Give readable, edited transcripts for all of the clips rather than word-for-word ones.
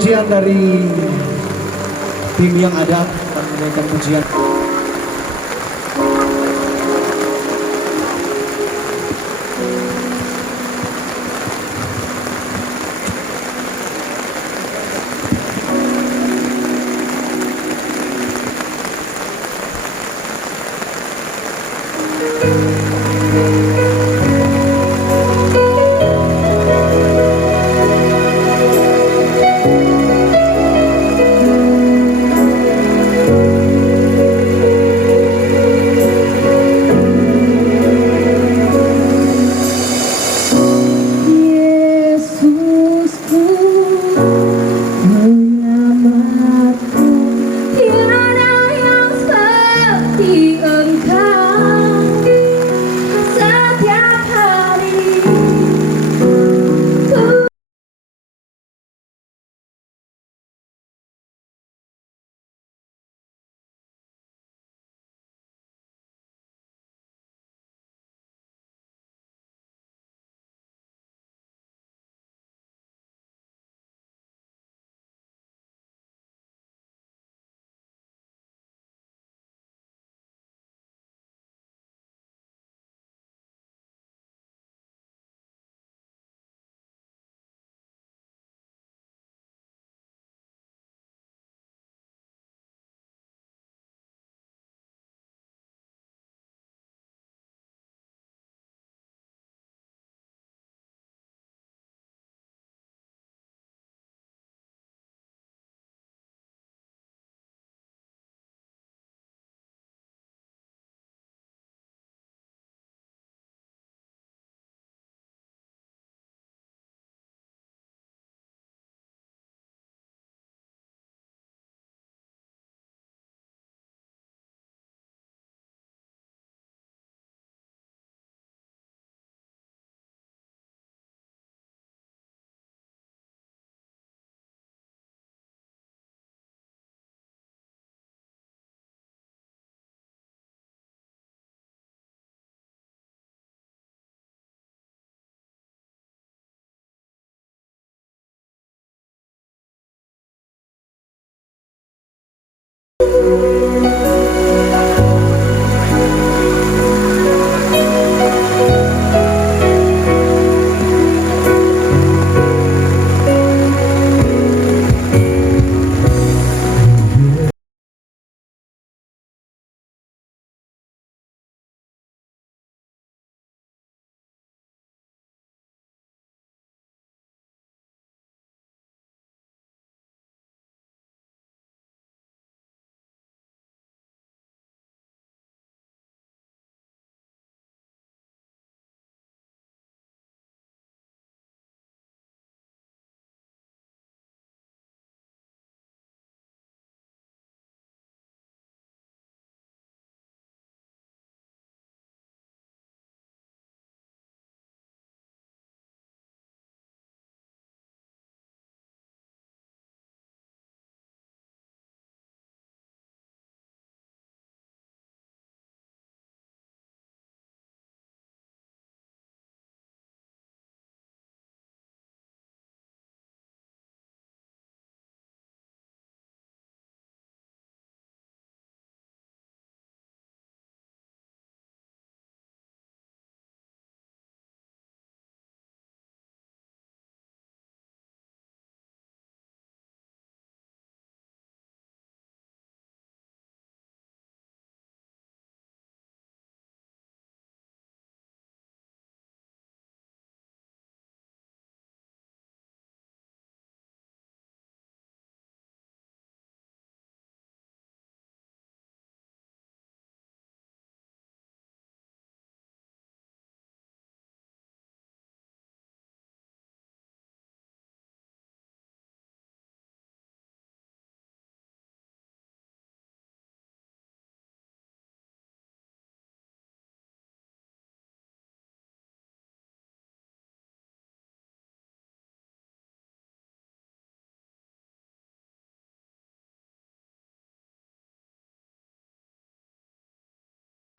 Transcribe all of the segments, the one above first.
pujian dari tim yang ada akan menaikkan pujian.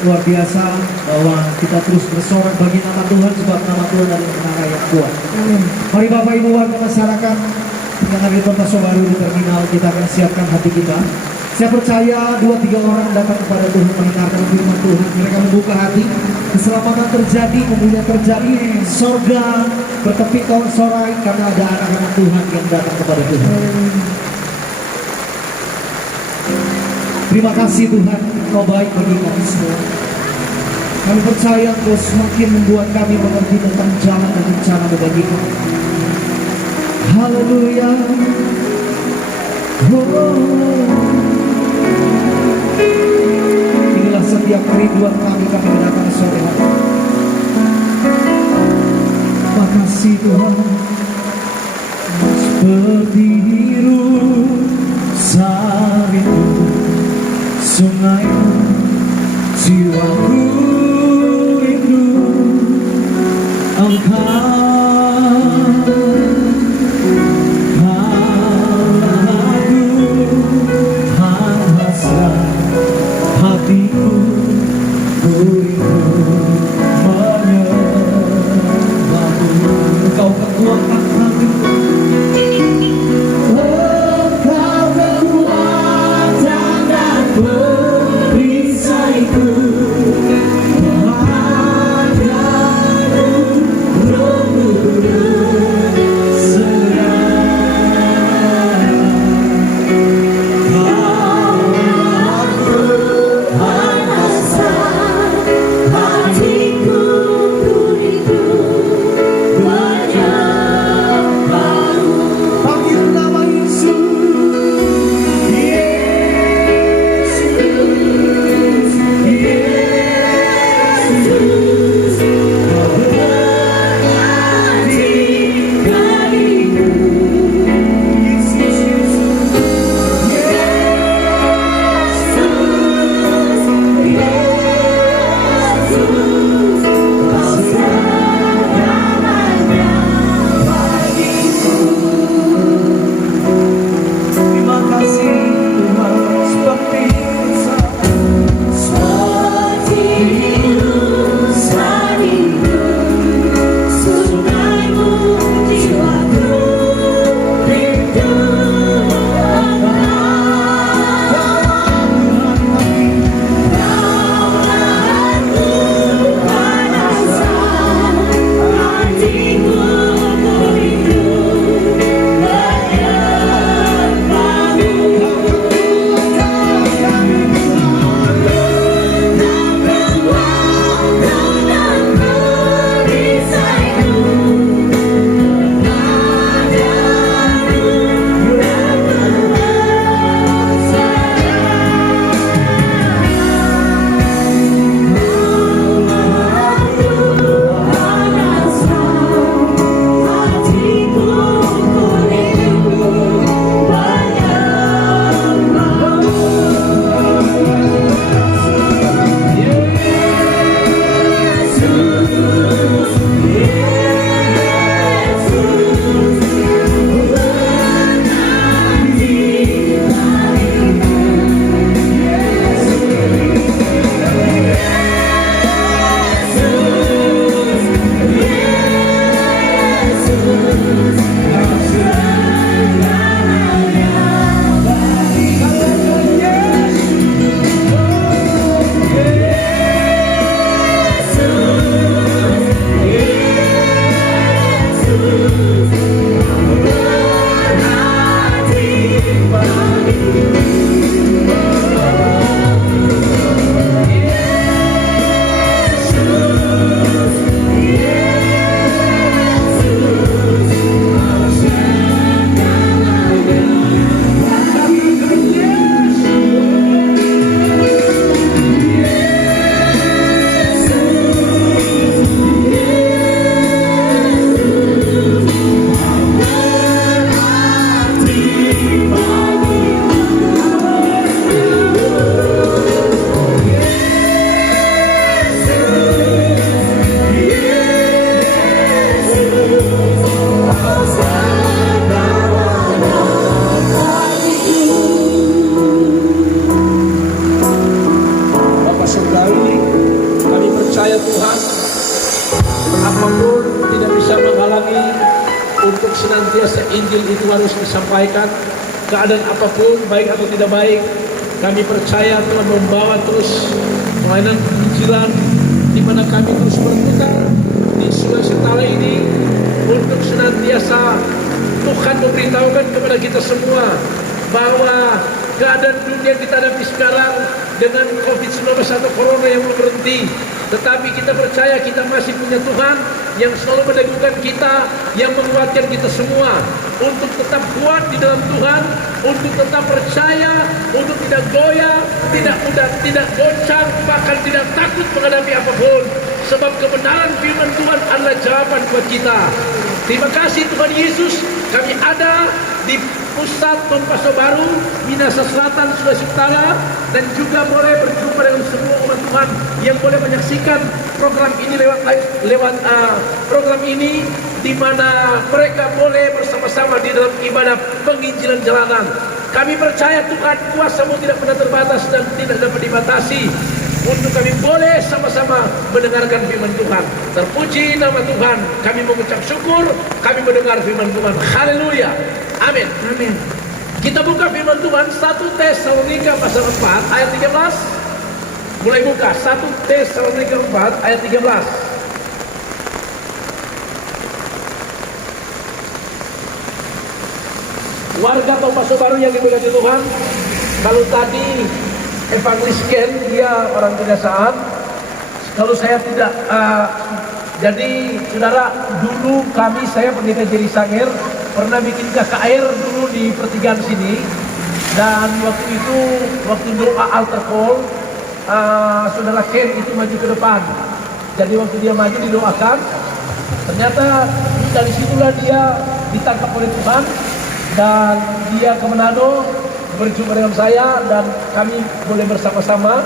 Luar biasa bahwa kita terus bersorak bagi nama Tuhan sebab nama Tuhan adalah menara yang kuat. Mari Bapak Ibu warga masyarakat yang ada di Kota Baru di terminal, kita akan siapkan hati kita. Saya percaya 2-3 orang datang kepada Tuhan mendengarkan firman Tuhan. Mereka membuka hati, keselamatan terjadi, kemuliaan terjadi, sorga bertepik sorai karena ada anak-anak Tuhan yang datang kepada Tuhan. Terima kasih Tuhan, Kau baik bagi kami semua. Kami percaya Kau semakin membuat kami mengerti tentang jalan dan rencana bagi kami. Haleluya. Inilah setiap kerinduan kami datang sore hari. Makasih Tuhan. Seperti hirup sarimu, sungai jiwaku rindu Engkau. untuk senantiasa Injil itu harus disampaikan. Keadaan apapun, baik atau tidak baik, kami percaya Tuhan membawa terus pelayanan penginjilan di mana kami terus berputar di Sulawesi Utara ini untuk senantiasa Tuhan memberitahukan kepada kita semua bahwa keadaan dunia kita hadapi sekarang dengan COVID-19 atau Corona yang belum berhenti, tetapi kita percaya kita masih punya Tuhan yang selalu meneguhkan kita, yang menguatkan kita semua untuk tetap kuat di dalam Tuhan, untuk tetap percaya, untuk tidak goyah, tidak mudah, tidak goncang, bahkan tidak takut menghadapi apapun. Sebab kebenaran firman Tuhan adalah jawaban buat kita. Terima kasih Tuhan Yesus, kami ada di pusat Tompaso Baru, Minahasa Selatan, Sulawesi Utara, dan juga boleh berjumpa dengan semua umat Tuhan yang boleh menyaksikan program ini lewat program ini, di mana mereka boleh bersama-sama di dalam ibadah penginjilan jalanan. Kami percaya Tuhan kuasa-Mu tidak pernah terbatas dan tidak dapat dibatasi. Untuk kami boleh sama-sama mendengarkan firman Tuhan. Terpuji nama Tuhan. Kami mengucap syukur, kami mendengar firman Tuhan. Haleluya. Amin. Amin. Kita buka firman Tuhan 1 Tesalonika pasal 4 ayat 13. Mulai buka 1 Tesalonika 4 ayat 13. Warga Tompaso Baru yang dimuliakan Tuhan, kalau tadi Evangelis Ken dia orang kebiasaan, kalau saya tidak jadi saudara, dulu saya pendeta Jerry Sanger pernah bikin KKR dulu di pertigaan sini, dan waktu itu waktu doa altar call, saudara Ken itu maju ke depan. Jadi waktu dia maju didoakan, ternyata dari situlah dia ditangkap oleh Tuhan dan dia ke Manado berjumpa dengan saya, dan kami boleh bersama-sama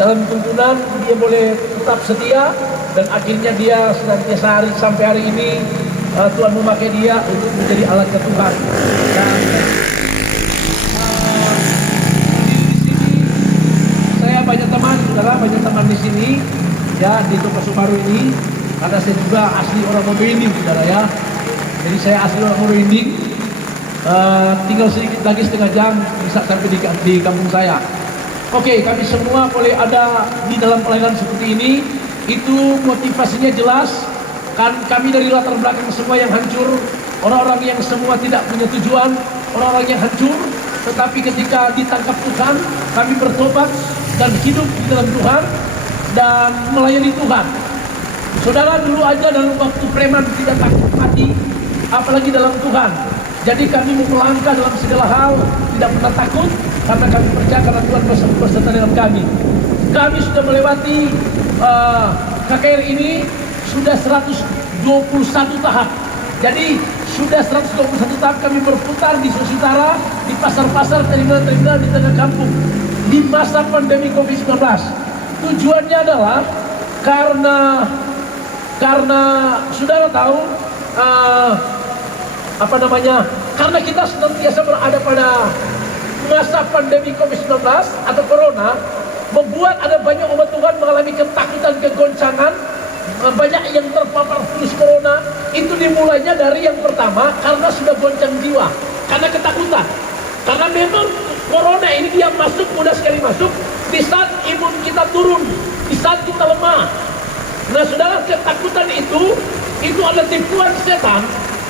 dalam tuntunan. Dia boleh tetap setia, dan akhirnya dia senantiasa sampai hari ini Tuhan memakai dia untuk menjadi alatnya Tuhan. Dan di sini saya banyak teman, saudara, banyak teman di sini ya, di Tompaso Baru ini, karena saya juga asli orang Modo-Inding, saudara ya. Jadi saya asli orang Modo-Inding. Tinggal sedikit lagi setengah jam bisa sampai di kampung saya. Oke, kami semua boleh ada di dalam pelayanan seperti ini. Itu motivasinya jelas. Kan kami dari latar belakang semua yang hancur, orang-orang yang semua tidak punya tujuan, orang-orang yang hancur. Tetapi ketika ditangkap Tuhan, kami bertobat dan hidup di dalam Tuhan dan melayani Tuhan. Saudara, dulu aja dalam waktu preman tidak takut mati, apalagi dalam Tuhan. Jadi kami mau melangkah dalam segala hal, tidak pernah takut, karena kami percaya karena Tuhan berserta dalam kami. Kami sudah melewati KKR ini sudah 121 tahap. Jadi sudah 121 tahap kami berputar di Sulawesi Utara, di pasar-pasar, terminal-terminal di tengah kampung di masa pandemi COVID-19. Tujuannya adalah karena saudara tahu karena kita senantiasa berada pada masa pandemi COVID-19 atau Corona, membuat ada banyak umat Tuhan mengalami ketakutan, kegoncangan, banyak yang terpapar virus Corona. Itu dimulainya dari yang pertama karena sudah goncang jiwa, karena ketakutan. Karena memang Corona ini dia masuk, mudah sekali masuk di saat imun kita turun, di saat kita lemah. Nah saudara, ketakutan itu adalah tipuan setan,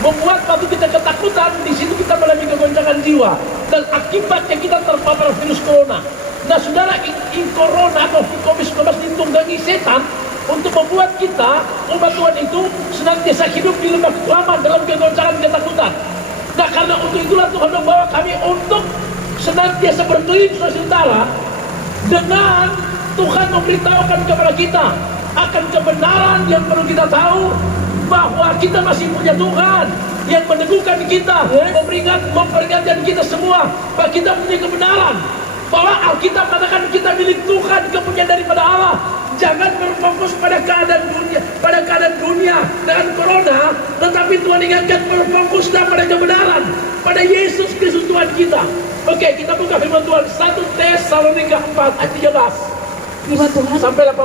membuat waktu kita ketakutan, di situ kita mengalami kegoncangan jiwa, dan akibatnya kita terpapar virus Corona. Nah saudara, Corona atau COVID-19 ditunggangi setan untuk membuat kita, umat Tuhan itu senantiasa hidup di lembah kelaman dalam kegoncangan ketakutan. Nah karena untuk itulah Tuhan membawa kami untuk senantiasa berkeliling Sulawesi Utara dengan Tuhan memberitahukan kepada kita akan kebenaran yang perlu kita tahu, bahwa kita masih punya Tuhan yang meneguhkan kita, memperingatkan kita semua bahwa kita punya kebenaran, bahwa Alkitab katakan kita milik Tuhan, kepunyaan daripada Allah. Jangan berfokus pada keadaan dunia dengan Corona, tetapi Tuhan ingatkan berfokuslah pada kebenaran, pada Yesus Kristus Tuhan kita. Oke, kita buka firman Tuhan 1 Tesalonika 4 ayat 13 Firman Tuhan sampai 18.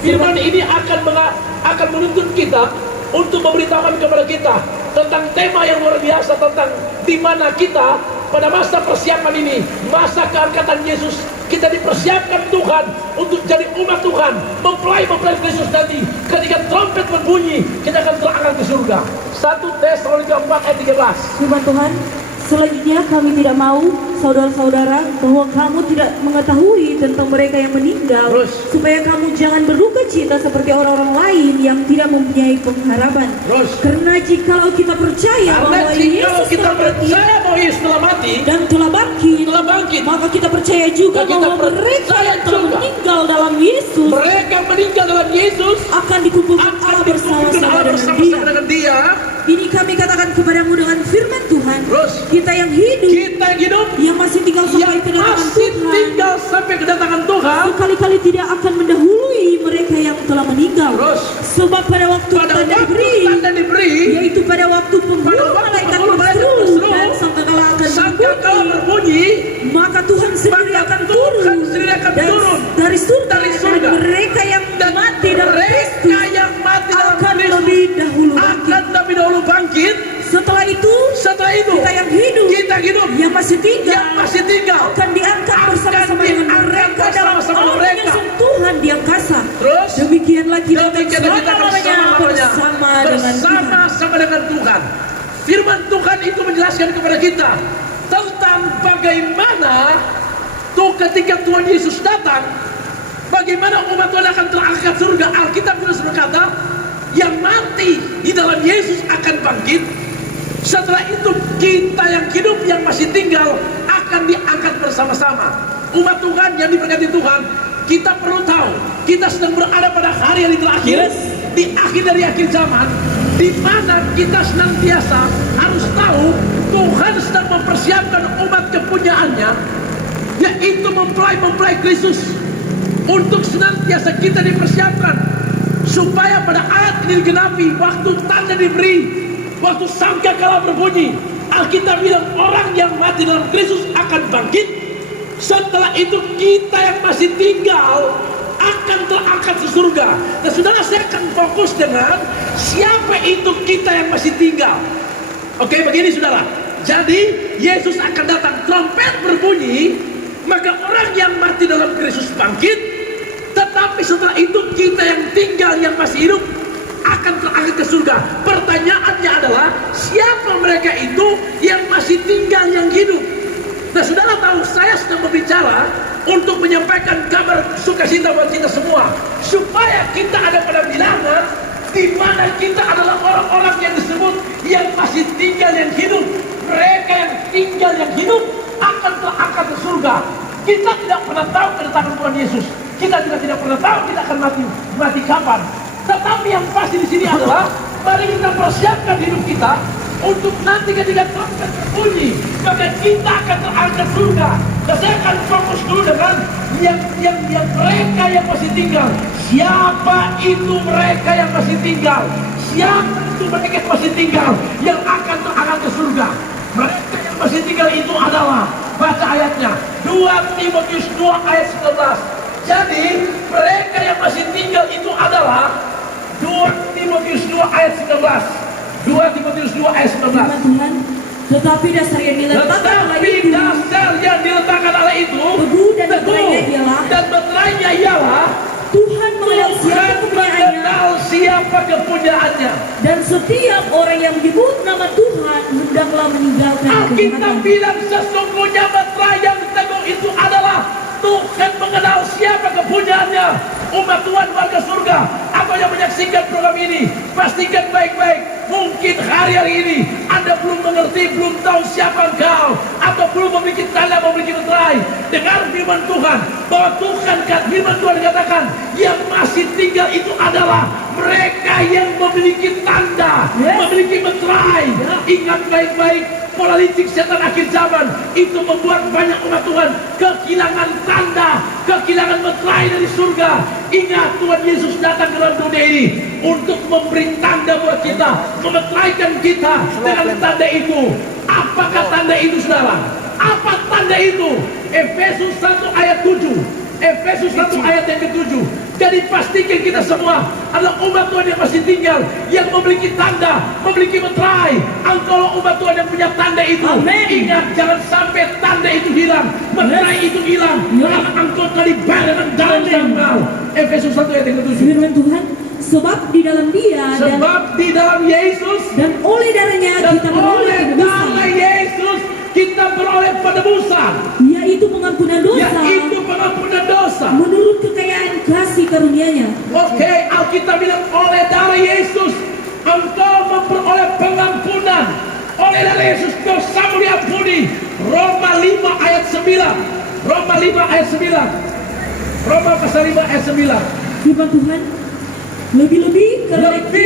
Firman ini akan menuntun kita untuk memberitahukan kepada kita tentang tema yang luar biasa, tentang di mana kita pada masa persiapan ini, masa keangkatan Yesus, kita dipersiapkan Tuhan untuk jadi umat Tuhan, mempelai Kristus nanti. Ketika trompet berbunyi, kita akan terangkat ke surga. 1 Tesalonika 4 ayat 13. Firman Tuhan, selanjutnya kami tidak mau saudara-saudara bahwa kamu tidak mengetahui tentang mereka yang meninggal, Terus. supaya kamu jangan berduka cita seperti orang-orang lain yang tidak mempunyai pengharapan. Terus. Karena jikalau kita percaya Karena bahwa jika Yesus kita telah mati percaya bahwa Yesus telah mati dan telah bangkit, maka kita percaya juga Dan kita bahwa mereka percaya yang telah juga. meninggal dalam Yesus mereka meninggal dalam Yesus akan dikumpulkan akan Allah dikumpulkan bersama-sama Allah dengan bersama-sama Dia. dengan Dia. Ini kami katakan kepadamu dengan firman Tuhan, Terus. kita yang hidup, Kita yang hidup yang masih tinggal yang sampai kedatangan masih Tuhan, tinggal sampai kedatangan Tuhan, sekali-kali tidak akan mendahului mereka yang telah meninggal. Terus. Sebab pada waktu pada tanda waktu diberi, tanda diberi, yaitu pada waktu penghulu malaikat berseru dan sangkakala akan sangkakala berbunyi, berbunyi, maka Tuhan sendiri maka akan Tuhan turun sendiri akan dan turun dari surga, dari surga. dan mereka yang dan mati dalam mereka Kristus yang mati dalam akan Kristus lebih dahulu bangkit. akan lebih dahulu bangkit. Setelah itu Setelah itu kita yang hidup yang masih tinggal akan diangkat bersama-sama dengan diangkat mereka dalam bersama-sama Allah mereka. menyusun Tuhan di angkasa. Terus Demikianlah kita akan demikian kita akan selama-lamanya bersama dengan Tuhan. dengan Tuhan. Firman Tuhan itu menjelaskan kepada kita tentang bagaimana tuh ketika Tuhan Yesus datang, bagaimana umat Tuhan akan terangkat surga. Alkitab terus berkata, yang mati di dalam Yesus akan bangkit. Setelah itu kita yang hidup yang masih tinggal akan diangkat bersama-sama. Umat Tuhan yang diberkati Tuhan, kita perlu tahu kita sedang berada pada hari yang terakhir, di akhir dari akhir zaman, di mana kita senantiasa harus tahu Tuhan sedang mempersiapkan umat kepunyaannya, yaitu mempelai Kristus, untuk senantiasa kita dipersiapkan supaya pada ayat ini digenapi, waktu tanda diberi, waktu sangkakala berbunyi, Alkitab bilang orang yang mati dalam Kristus akan bangkit. Setelah itu kita yang masih tinggal akan terangkat ke surga. Dan saudara, saya akan fokus dengan siapa itu kita yang masih tinggal. Oke, begini saudara. Jadi Yesus akan datang, trompet berbunyi, maka orang yang mati dalam Kristus bangkit. Tetapi setelah itu kita yang tinggal yang masih hidup akan terangkat ke surga. Pertanyaannya adalah siapa mereka itu yang masih tinggal yang hidup? Nah, saudara tahu saya sedang berbicara untuk menyampaikan kabar sukacita buat kita semua, supaya kita ada pada bilangan di mana kita adalah orang-orang yang disebut yang masih tinggal yang hidup. Mereka yang tinggal yang hidup akan terangkat ke surga. Kita tidak pernah tahu kedatangan Tuhan Yesus. Kita juga tidak pernah tahu kita akan mati kapan. Tetapi yang pasti di sini adalah mari kita persiapkan hidup kita untuk nanti ketika trompet berbunyi, maka kita akan terangkat surga. Dan saya akan fokus dulu dengan yang mereka yang masih tinggal. Siapa itu mereka yang masih tinggal? Siapa itu mereka yang masih tinggal yang akan terangkat ke surga? Mereka yang masih tinggal itu adalah, baca ayatnya, 2 Timotius 2 ayat 19. Jadi mereka yang masih tinggal itu adalah 2 Timotius 2 ayat 19. 2 Timotius 2 ayat 19. Firman Tuhan, tetapi dasar yang diletakkan oleh itu, teguh dan meterainya ialah Tuhan mengenal siapa kepunyaannya, dan setiap orang yang menyebut nama Tuhan hendaklah meninggalkan Alkitab kejahatan. bilang sesungguhnya meterai yang teguh itu adalah Tuhan mengenal siapa kepunyaannya. Umat Tuhan warga surga atau yang menyaksikan program ini, pastikan baik-baik. Mungkin hari ini Anda belum mengerti, belum tahu siapa engkau, atau belum memiliki tanda, memiliki meterai. Dengar firman Tuhan bahwa firman Tuhan katakan yang masih tinggal itu adalah mereka yang memiliki tanda, memiliki meterai. Ingat baik-baik, pola licik setan akhir zaman itu membuat banyak umat Tuhan kehilangan tanda, kehilangan meterai dari surga. Ingat, Tuhan Yesus datang ke dalam dunia ini untuk memberi tanda buat kita, memeteraikan kita dengan tanda itu. Apakah tanda itu, saudara? Apa tanda itu? Efesus 1 ayat 7. Efesus 1 ayat yang ke-7. Jadi pastikan kita semua adalah umat Tuhan yang masih tinggal, yang memiliki tanda, memiliki meterai. Engkau umat Tuhan yang punya tanda itu. Ingat, jangan sampai tanda itu hilang, meterai itu hilang, karena engkau telah dibayar dengan darah yang mahal. Efesus 1 ayat yang ke-7. Firman Tuhan, sebab di dalam Dia Sebab di dalam Yesus dan oleh darahnya dan kita beroleh oleh penebusan, darah Yesus kita beroleh penebusan, yaitu pengampunan dosa yaitu pengampunan dosa. menurut kekayaan kasih karunia-Nya. Oke, Alkitab bilang oleh darah Yesus engkau memperoleh pengampunan. Oleh darah Yesus dosamu diampuni. Roma 5 ayat 9. Roma 5 ayat 9. Roma pasal 5 ayat 9. Firman Tuhan, lebih-lebih karena kita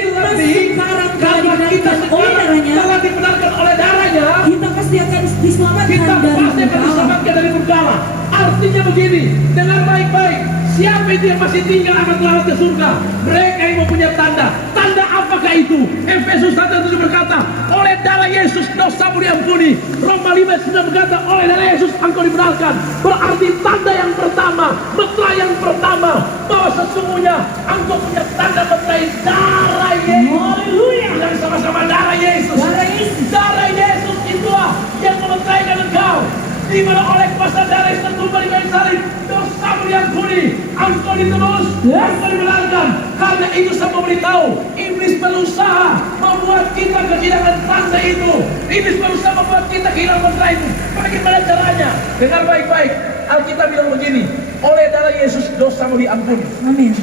sekarang telah dibenarkan oleh darahnya, telah dibenarkan oleh darahnya, kita pasti akan diselamatkan kita dari pasti akan murka Allah. diselamatkan dari murka Allah. Artinya begini, dengar baik-baik. Siapa itu yang masih tinggal akan selamat ke surga? Mereka yang mempunyai tanda. Tanda apakah itu? Efesus 1:7 berkata, oleh darah Yesus dosamu diampuni. Roma 5:9 berkata, oleh darah Yesus engkau dibenarkan. Berarti tanda yang pertama, meterai yang pertama, bahwa sesungguhnya engkau punya tanda meterai darah Yesus. Haleluya. Dan sama-sama darah Yesus. Darah Yesus. Darah Yesus itulah yang memeteraikan engkau. Di mana oleh kuasa darah Yesus tertumpah di kayu salib, dosamu diampuni, engkau ditebus, engkau dibenarkan. Karena itu saya memberitahu, iblis berusaha membuat kita kehilangan tanda itu. Iblis berusaha membuat kita kehilangan meterai itu. Bagaimana caranya? Dengar baik-baik. Alkitab bilang begini, oleh darah Yesus dosamu diampuni. Amin.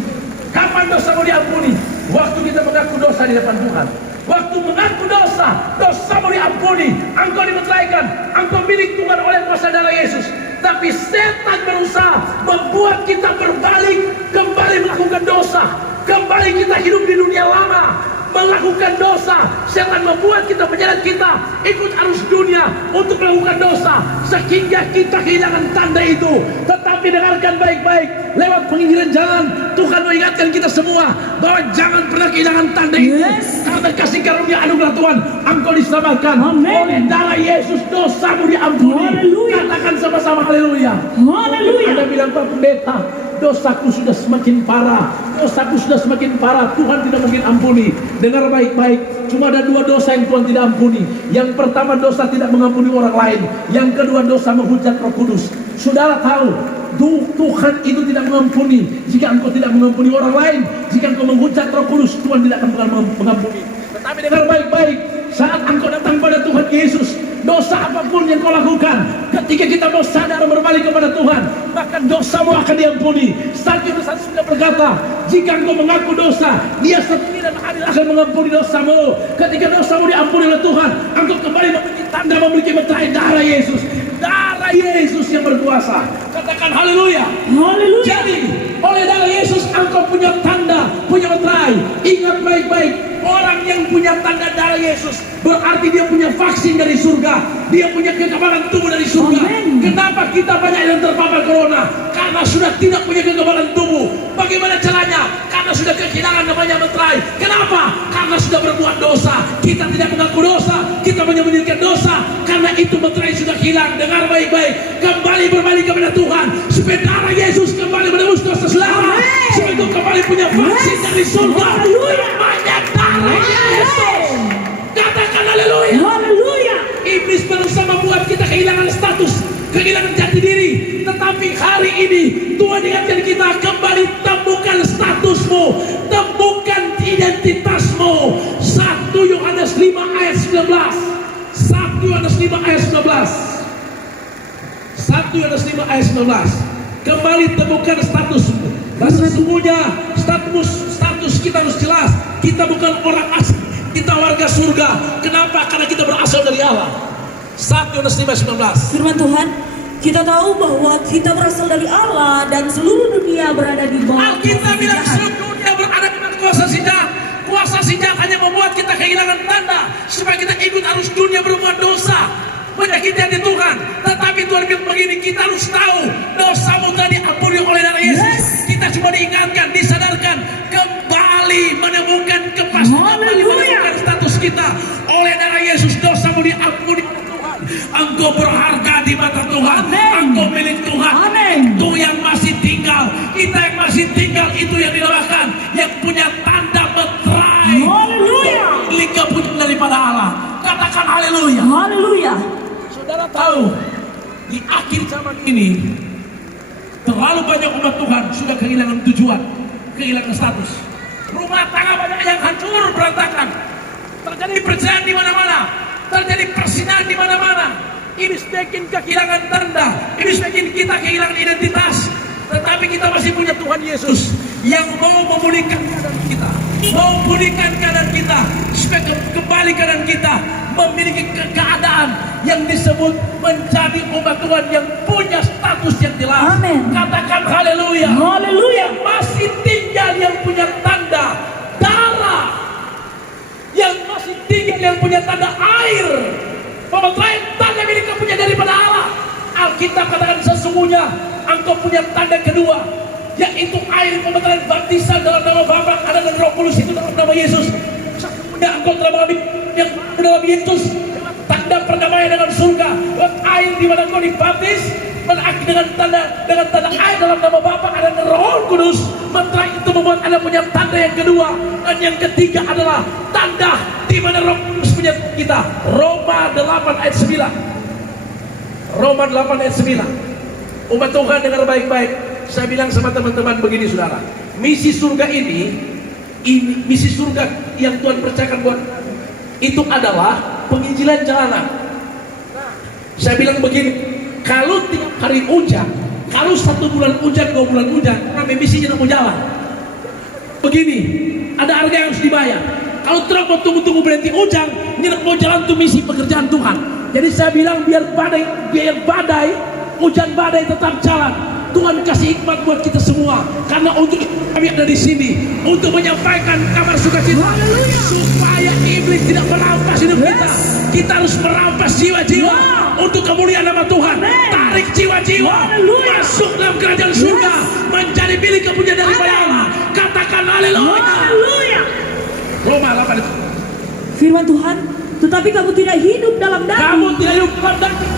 Kapan dosamu diampuni? Waktu kita mengaku dosa di depan Tuhan. Waktu mengaku dosa, dosamu diampuni, engkau dimeteraikan, engkau milik Tuhan oleh kuasa darah Yesus. Tapi setan berusaha membuat kita berbalik, kembali melakukan dosa, kembali kita hidup di dunia lama, melakukan dosa. Setan membuat kita menyeret kita ikut arus dunia untuk melakukan dosa, sehingga kita kehilangan tanda itu. Tetapi dengarkan baik-baik, lewat penginggiran jalan Tuhan mengingatkan kita semua bahwa jangan pernah kehilangan tanda itu. Karena kasih karunia anugerah Tuhan, engkau diselamatkan. Oleh darah Yesus dosamu diampuni. Haleluya. Katakan sama-sama haleluya. Haleluya. Anda bilang, Pak Pendeta, dosaku sudah semakin parah, dosaku sudah semakin parah, Tuhan tidak mungkin ampuni. Dengar baik-baik, cuma ada dua dosa yang Tuhan tidak ampuni. Yang pertama, dosa tidak mengampuni orang lain. Yang kedua, dosa menghujat Roh Kudus. Saudara tahu, Tuhan itu tidak mengampuni jika engkau tidak mengampuni orang lain. Jika engkau menghujat Roh Kudus, Tuhan tidak akan mengampuni. Tetapi dengar baik-baik, saat engkau datang pada Tuhan Yesus, dosa apapun yang kau lakukan, ketika kita mau sadar berbalik kepada Tuhan, maka dosamu akan diampuni. Saat Yohanes sudah berkata, jika engkau mengaku dosa, Dia setia dan adil akan mengampuni dosamu. Ketika dosamu diampuni oleh Tuhan, engkau kembali memiliki tanda, memiliki meterai darah Yesus. Darah Yesus yang berkuasa. Katakan haleluya. Haleluya. Jadi oleh darah Yesus engkau punya tanda, punya meterai. Ingat baik-baik, orang yang punya tanda darah Yesus berarti dia punya vaksin dari surga, dia punya kekebalan tubuh dari surga. Amen. Kenapa kita banyak yang terpapar corona? Karena sudah tidak punya kekebalan tubuh. Bagaimana caranya? Karena sudah kehilangan namanya meterai. Kenapa? Karena sudah berbuat dosa. Kita tidak mengaku dosa, kita menyembunyikan dosa. Karena itu meterai sudah hilang. Dengar baik-baik, kembali berbalik kepada Tuhan, supaya darah Yesus kembali menembus dosa selama. Supaya itu kembali punya vaksin dari surga. Namanya darah Yesus. Katakan haleluya. Haleluya. Iblis berusaha membuat kita kehilangan status, kehilangan jati diri. Tetapi hari ini Tuhan ingatkan kita, kembali temukan statusmu, temukan identitasmu. 1 Yohanes 5 ayat 19. 1 Yohanes 5 ayat 19. 1 Yohanes 5 ayat 19. Kembali temukan statusmu. Dan sesungguhnya status kita harus jelas. Kita bukan orang asing, kita warga surga. Kenapa? Karena kita berasal dari Allah. 1 Yohanes 5:19. Firman Tuhan, kita tahu bahwa kita berasal dari Allah dan seluruh dunia berada di bawah Alkitab kuasa bilang jahat. seluruh dunia berada di bawah kuasa si jahat. Kuasa si jahat hanya membuat kita kehilangan tanda, supaya kita ikut arus dunia berbuat dosa, menyakiti hati Tuhan. Tetapi Tuhan bilang begini, kita harus tahu dosamu telah diampuni oleh darah Yesus. Kita cuma diingatkan, disadarkan, kembali menemukan kepastian, kembali menemukan status kita. Oleh darah Yesus dosamu diampuni oleh Tuhan. Engkau berharga di mata Tuhan. Engkau milik Tuhan. Itu yang masih tinggal tinggal itu yang dinamakan yang punya tanda meterai. Haleluya. Milik kepunyaan daripada Allah. Katakan haleluya. Haleluya. Saudara tahu, di akhir zaman ini terlalu banyak umat Tuhan sudah kehilangan tujuan, kehilangan status. Rumah tangga banyak yang hancur berantakan. Terjadi perceraian di mana-mana, terjadi persinahan di mana-mana. Ini semakin kehilangan tanda, ini semakin kita kehilangan identitas. Tetapi kita masih punya Tuhan Yesus yang mau memulihkan keadaan kita, mau pulihkan keadaan kita, supaya kembali keadaan kita memiliki keadaan yang disebut menjadi umat Tuhan yang punya status yang jelas. Amin. Katakan haleluya. Haleluya. Yang masih tinggal yang punya tanda darah, yang masih tinggal yang punya tanda air, pemeterai tanda milik punya daripada Allah. Alkitab katakan sesungguhnya engkau punya tanda kedua, yaitu air pemeterai baptisan dalam nama Bapa, ada dan Roh Kudus itu dalam nama Yesus. Sesungguhnya engkau telah mengambil yang dalam Yesus, tanda perdamaian dengan surga. Air di mana engkau dibaptis dengan tanda air dalam nama Bapa, ada dan Roh Kudus. Meterai itu membuat Anda punya tanda yang kedua, dan yang ketiga adalah tanda di mana Roh Kudus punya kita. Roma 8 ayat 9. Roma 8 ayat 9. Umat Tuhan dengar baik-baik. Saya bilang sama teman-teman begini saudara. Misi surga ini misi surga yang Tuhan percayakan buat itu adalah penginjilan jalanan. Saya bilang begini, kalau tiap hari hujan, kalau 1 bulan hujan, 2 bulan hujan, karena misinya tidak mau jalan. Begini, ada harga yang harus dibayar. Kalau terus mau tunggu-tunggu berhenti hujan, tidak mau jalan tuh misi pekerjaan Tuhan. Jadi saya bilang biar badai, hujan badai tetap jalan. Tuhan kasih hikmat buat kita semua, karena untuk kami ada di sini untuk menyampaikan kabar sukacita, supaya iblis tidak merampas hidup kita. Kita harus merampas jiwa-jiwa untuk kemuliaan nama Tuhan. Tarik jiwa-jiwa masuk dalam kerajaan surga, menjadi milik kepunyaan daripada Allah. Katakan haleluya. Roma 8 itu. Firman Tuhan, tetapi kamu tidak hidup dalam daging, Kamu tidak hidup dalam daging,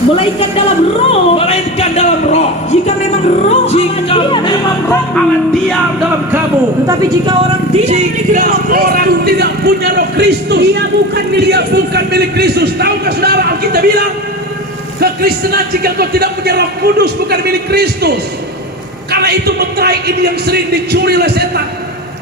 melainkan dalam roh. melainkan dalam roh. Jika memang roh Jika Allah diam memang dalam roh kamu. Allah diam dalam kamu. Tetapi jika orang tidak memiliki Jika roh orang Kristus, tidak punya roh Kristus, dia bukan milik dia Kristus. bukan milik Kristus. Tahukah saudara, Alkitab bilang kekristenan jika kau tidak punya roh kudus bukan milik Kristus. Karena itu meterai ini yang sering dicuri oleh setan.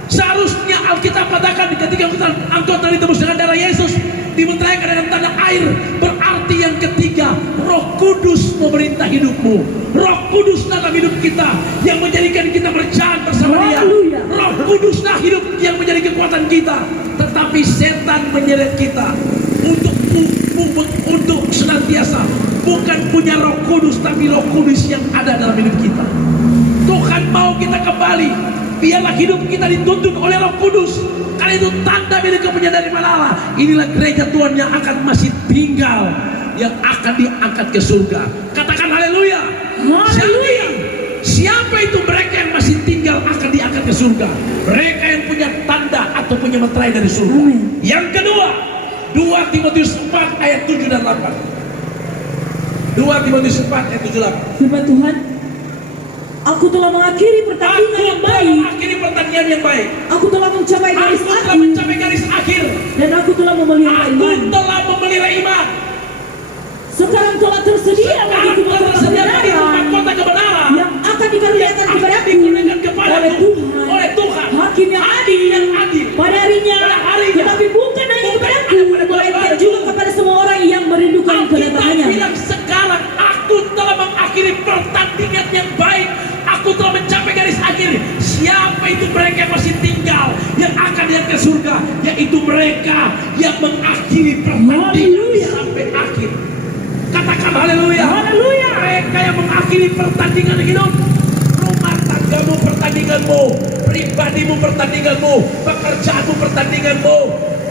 Seharusnya Alkitab katakan ketika engkau telah ditebus dengan darah Yesus, dimeteraikan dengan tanda air, berarti yang ketiga Roh Kudus memerintah hidupmu. Roh Kudus dalam hidup kita yang menjadikan kita berjalan bersama Dia. Haleluya. Roh Kuduslah hidup yang menjadi kekuatan kita. Tetapi setan menyeret kita untuk senantiasa bukan punya Roh Kudus, tapi Roh Kudus yang ada dalam hidup kita. Tuhan mau kita kembali. Biarlah hidup kita dituntun oleh Roh Kudus. Karena itu tanda milik kepunyaan dari Allah. Inilah gereja Tuhan yang akan masih tinggal, yang akan diangkat ke surga. Katakan haleluya. Siapa itu mereka yang masih tinggal akan diangkat ke surga? Mereka yang punya tanda atau punya meterai dari surga. Amin. Yang kedua, 2 Timotius 4 ayat 7 dan 8. 2 Timotius 4 ayat 7 dan 8. Firman Tuhan, aku telah mengakhiri pertandingan yang baik. Mengakhiri pertandingan yang baik. Aku telah mencapai garis Aku telah akhir, mencapai garis akhir. dan aku telah memelihara Aku iman. telah memelihara iman. Sekarang telah tersedia bagi Aku telah tersedia bagi kebenaran kota kebenaran yang akan dikaruniakan akan kepadaku dikurniakan kepadaku oleh Tuhan, Hakim yang adil pada harinya. Pada harinya. Tetapi bukan hanya Bukan kepadaku, hanya pada melainkan kepadaku. juga kepada semua orang yang merindukan Alkitab kedatangannya. bilang sekarang aku telah mengakhiri pertandingan yang baik. Aku telah mencapai garis akhir. Siapa itu mereka yang masih tinggal, yang akan diangkat ke surga? Yaitu mereka yang mengakhiri pertandingan Haleluya. sampai akhir. Katakan haleluya. Haleluya. Mereka yang mengakhiri pertandingan hidup. Rumah tanggamu pertandinganmu, pribadimu pertandinganmu, pekerjaanmu pertandinganmu.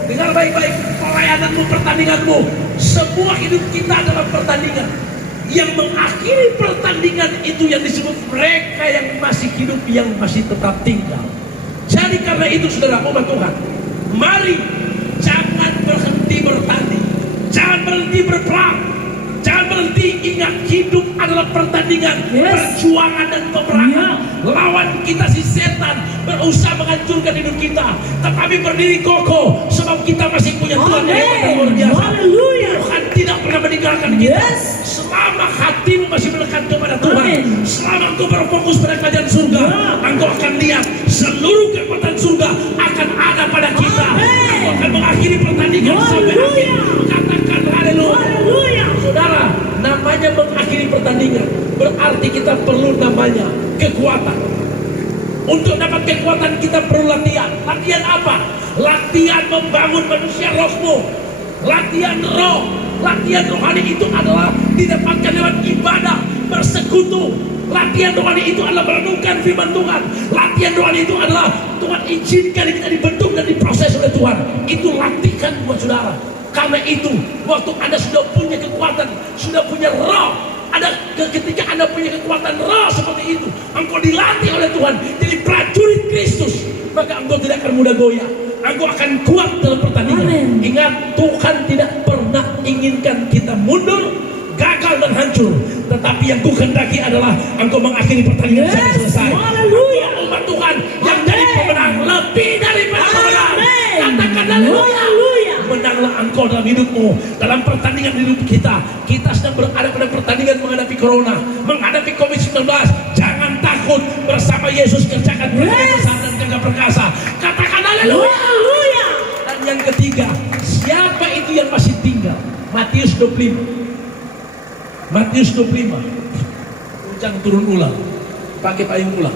Dengar baik-baik, pelayananmu pertandinganmu. Semua hidup kita adalah pertandingan. Yang mengakhiri pertandingan itu yang disebut mereka yang masih hidup, yang masih tetap tinggal. Jadi karena itu saudara umat Tuhan, mari jangan berhenti bertanding, jangan berhenti berperang, Jangan berhenti, ingat hidup adalah pertandingan, Yes. perjuangan dan peperangan. Lawan kita si setan berusaha menghancurkan hidup kita, tetapi berdiri kokoh sebab kita masih punya Tuhan yang hebat dan luar biasa. Haleluya. Tuhan tidak pernah meninggalkan kita. Yes. Selama hatimu masih melekat kepada Tuhan, Amin. selama engkau berfokus pada kerajaan surga, engkau akan lihat seluruh kekuatan surga akan ada pada kita. Amin. Engkau akan mengakhiri pertandingan sampai akhir. Katakan haleluya. Haleluya. Saudara, namanya mengakhiri pertandingan berarti kita perlu namanya kekuatan. Untuk dapat kekuatan kita perlu latihan. Latihan apa? Latihan membangun manusia rohmu. Latihan roh. Latihan rohani itu adalah didapatkan lewat ibadah, bersekutu. Latihan rohani itu adalah merenungkan firman Tuhan. Latihan rohani itu adalah Tuhan izinkan kita dibentuk dan diproses oleh Tuhan. Itu latihan buat saudara. Karena itu, waktu Anda sudah punya kekuatan, sudah punya roh, ketika Anda punya kekuatan roh seperti itu, engkau dilatih oleh Tuhan, jadi prajurit Kristus, maka engkau tidak akan mudah goyah. Engkau akan kuat dalam pertandingan. Amin. Ingat, Tuhan tidak pernah inginkan kita mundur, gagal dan hancur. Tetapi yang kuhendaki adalah engkau mengakhiri pertandingan sampai Yes. selesai. Haleluya. Engkau umat Tuhan yang Amin. jadi pemenang, lebih daripada pemenang. Amin. Katakan haleluya. Haleluya. Menanglah engkau dalam hidupmu, dalam pertandingan hidup kita. Kita sedang berada pada pertandingan menghadapi corona, menghadapi COVID-19. Jangan takut, bersama Yesus kerjakan perkara besar dan gagah perkasa. Katakan haleluya. Haleluya. Dan yang ketiga, siapa itu yang masih tinggal? Matius 25. Matius 25. Ujang turun ulang, pakai payung ulang.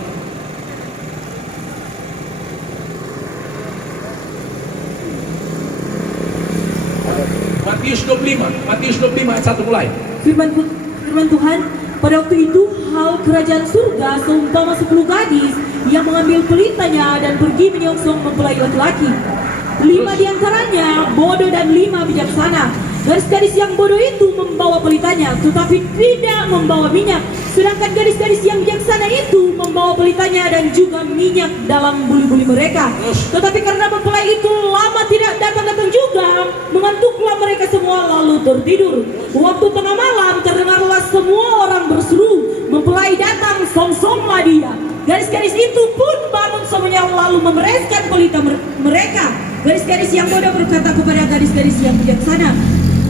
Matius 25 ayat 1 mulai. Firman Tuhan, pada waktu itu hal kerajaan surga seumpama 10 gadis yang mengambil pelitanya dan pergi menyongsong mempelai laki-laki. 5 di antaranya bodoh dan 5 bijaksana. Gadis-gadis yang bodoh itu membawa pelitanya, tetapi tidak membawa minyak. Sedangkan gadis-gadis yang bijaksana itu membawa pelitanya dan juga minyak dalam buli-buli mereka. Tetapi karena mempelai itu lama tidak datang-datang juga, mengantuklah mereka semua lalu tertidur. Waktu tengah malam terdengarlah semua orang berseru, mempelai datang, songsonglah dia. Gadis-gadis itu pun bangun semuanya lalu memereskan pelita mereka. Gadis-gadis yang bodoh berkata kepada gadis-gadis yang bijaksana,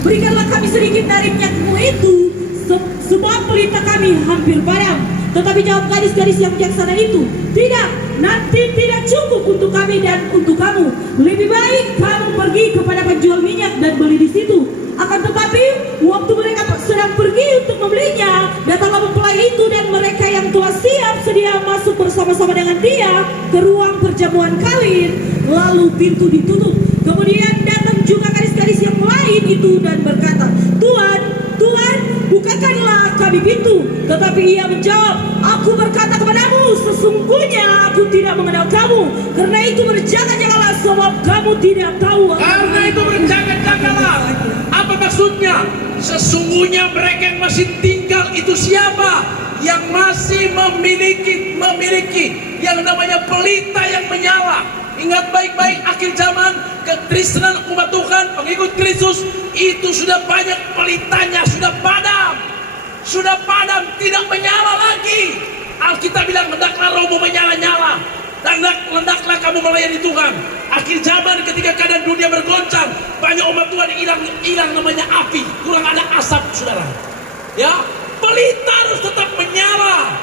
berikanlah kami sedikit dari minyakmu itu, sebab pelita kami hampir padam. Tetapi jawab gadis-gadis yang bijaksana itu, tidak, nanti tidak cukup untuk kami dan untuk kamu. Lebih baik kamu pergi kepada penjual minyak dan beli di situ. Akan tetapi waktu mereka sedang pergi untuk membelinya, datanglah mempelai itu dan mereka yang telah siap sedia masuk bersama-sama dengan dia ke ruang perjamuan kawin. Lalu pintu ditutup. Kemudian datang juga gadis-gadis yang lain itu dan berkata, Tuhan, Tuhan, bukakanlah kami pintu. Tetapi ia menjawab, aku berkata kepadamu, sesungguhnya aku tidak mengenal kamu. Karena itu berjaga-jagalah sebab kamu tidak tahu. Karena itu berjaga-jagalah. Apa maksudnya? Sesungguhnya mereka yang masih tinggal itu siapa? Yang masih memiliki yang namanya pelita yang menyala. Ingat baik-baik, akhir zaman kekristenan umat Tuhan, pengikut Kristus itu sudah banyak pelitanya, sudah padam, tidak menyala lagi. Alkitab bilang, hendaklah rohmu menyala-nyala, dan hendaklah kamu melayani Tuhan. Akhir zaman ketika keadaan dunia bergoncang, banyak umat Tuhan hilang namanya api, kurang ada asap, saudara. Ya, pelita harus tetap menyala,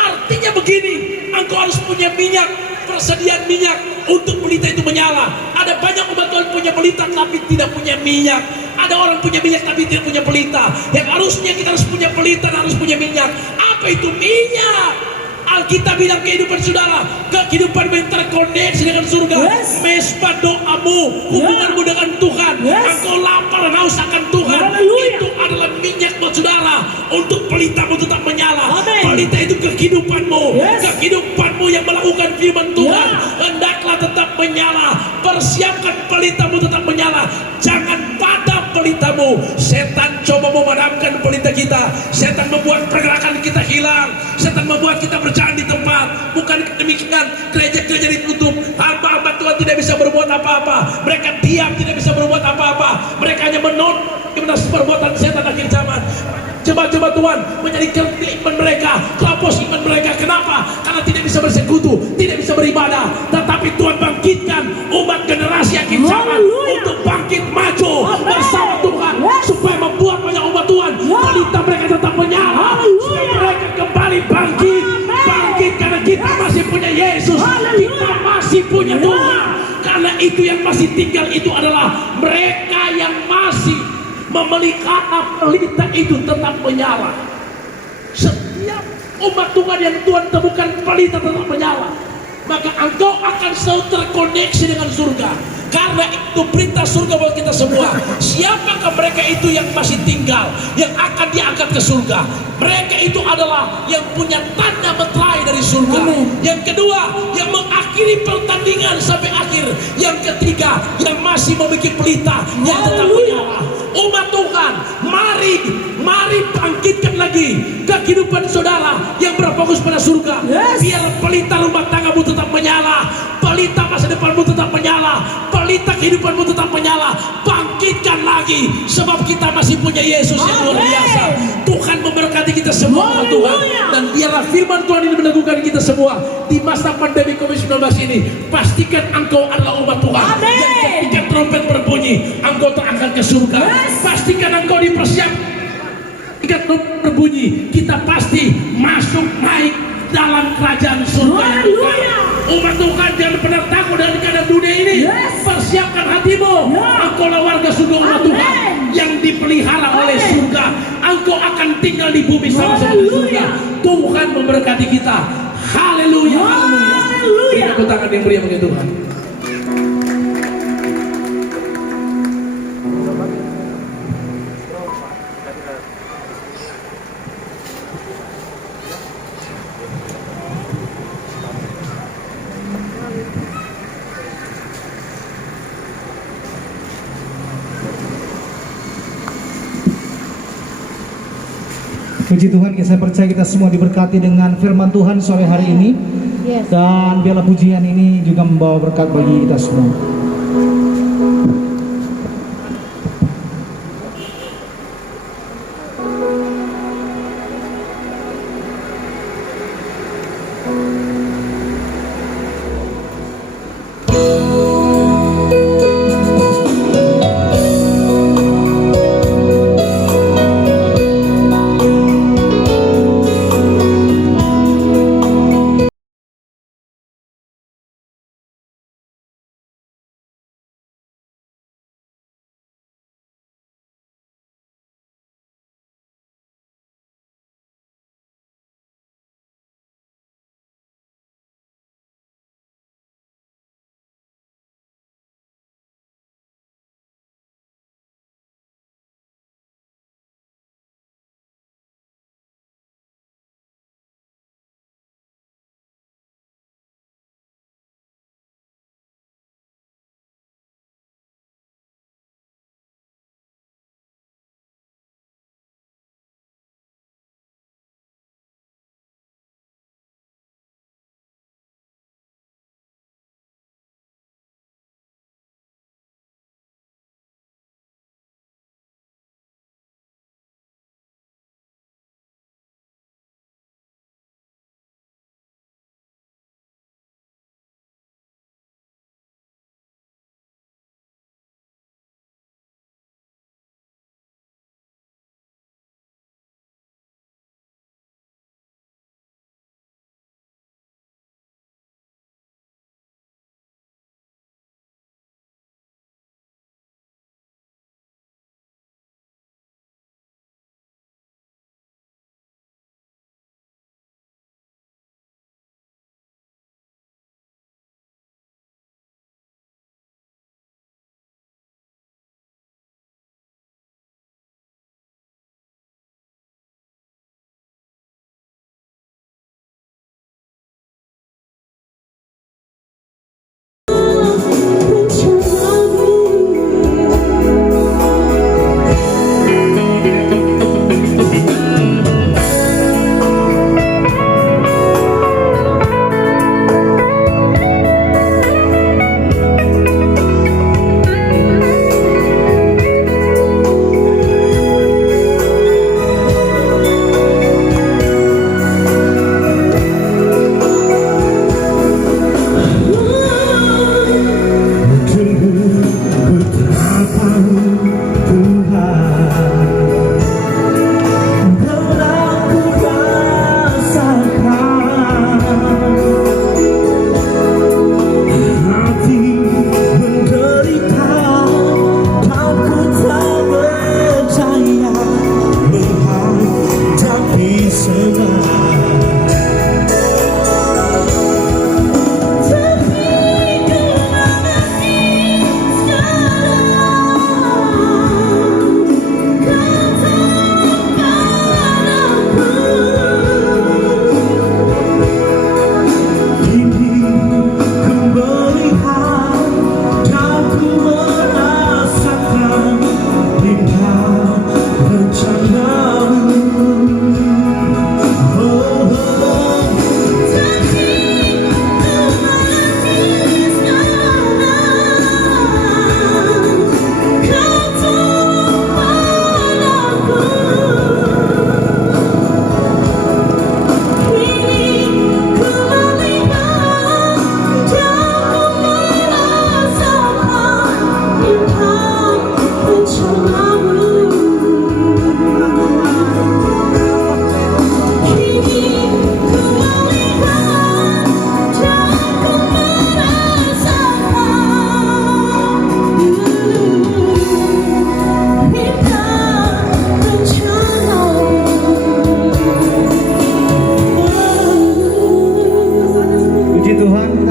Artinya begini, engkau harus punya minyak, persediaan minyak untuk pelita itu menyala. Ada banyak umat Tuhan punya pelita tapi tidak punya minyak. Ada orang punya minyak tapi tidak punya pelita. Yang harusnya kita harus punya pelita dan harus punya minyak. Apa itu minyak? Alkitab bilang kehidupan saudara, kehidupan yang terkoneksi dengan surga. Yes. Mesbah doamu, hubunganmu dengan Tuhan. Yes. Engkau lapar dan haus akan Tuhan. Haleluya. Itu adalah minyak buat saudara untuk pelitamu tetap menyala. Amin. Pelita itu kehidupanmu, Yes. kehidupanmu yang melakukan firman Tuhan. Ya. Hendaklah tetap menyala. Persiapkan pelitamu tetap menyala. Jangan padam pelitamu. Setan coba memadamkan pelita kita. Setan membuat pergerakan kita hilang. Setan membuat kita berjalan di tempat. Bukan demikian, gereja-gereja ditutup. Hamba-hamba Tuhan tidak bisa berbuat apa-apa. Mereka diam, tidak bisa berbuat apa-apa. Mereka hanya menonton bisa bersekutu, tidak bisa beribadah, tetapi Tuhan bangkitkan umat generasi akhir zaman Haleluya. untuk bangkit maju Amen. bersama Tuhan, Yes. supaya membuat banyak umat Tuhan pelita mereka tetap menyala, Haleluya. supaya mereka kembali bangkit. Amen. Bangkit karena kita masih punya Yesus, Haleluya. kita masih punya Tuhan. Karena itu yang masih tinggal itu adalah mereka yang masih memelihara pelita itu tetap menyala. Setiap umat Tuhan yang Tuhan temukan pelita tetap menyala, maka engkau akan selalu terkoneksi dengan surga. Karena itu perintah surga buat kita semua. Siapakah mereka itu yang masih tinggal, yang akan diangkat ke surga? Mereka itu adalah yang punya tanda meterai dari surga. Amin. Yang kedua, yang mengakhiri pertandingan sampai akhir. Yang ketiga, yang masih memiliki pelita yang tetap menyala. Umat Tuhan, mari bangkitkan lagi kehidupan saudara yang berfokus pada surga. Yes. Biar pelita rumah tanggamu tetap menyala, pelita masa depanmu tetap menyala, pelita kehidupanmu tetap menyala. Bangkitkan lagi, sebab kita masih punya Yesus yang luar Amin. biasa. Tuhan memberkati kita semua, umat Tuhan. Haleluya. Dan biarlah firman Tuhan ini meneguhkan kita semua di masa pandemi COVID-19 ini. Pastikan engkau adalah umat Tuhan. Amin. Yang ketika trompet berbunyi, engkau terangkat ke surga. Yes. Pastikan engkau dipersiapkan. Ketika trompet berbunyi, kita pasti masuk naik dalam kerajaan surga yang Haleluya. kekal. Umat Tuhan, jangan pernah takut dari keadaan dunia ini. Yes. Persiapkan hatimu. Ya. Engkau lah warga surga umat Amin. Tuhan yang dipelihara oleh Amin. surga. Engkau akan tinggal di bumi sama seperti Haleluya. surga. Tuhan memberkati kita. Haleluya. Haleluya. Haleluya. Beri tepuk tangan yang meriah bagi Tuhan. Puji Tuhan, saya percaya kita semua diberkati dengan firman Tuhan sore hari ini. Yes. Dan biarlah pujian ini juga membawa berkat bagi kita semua.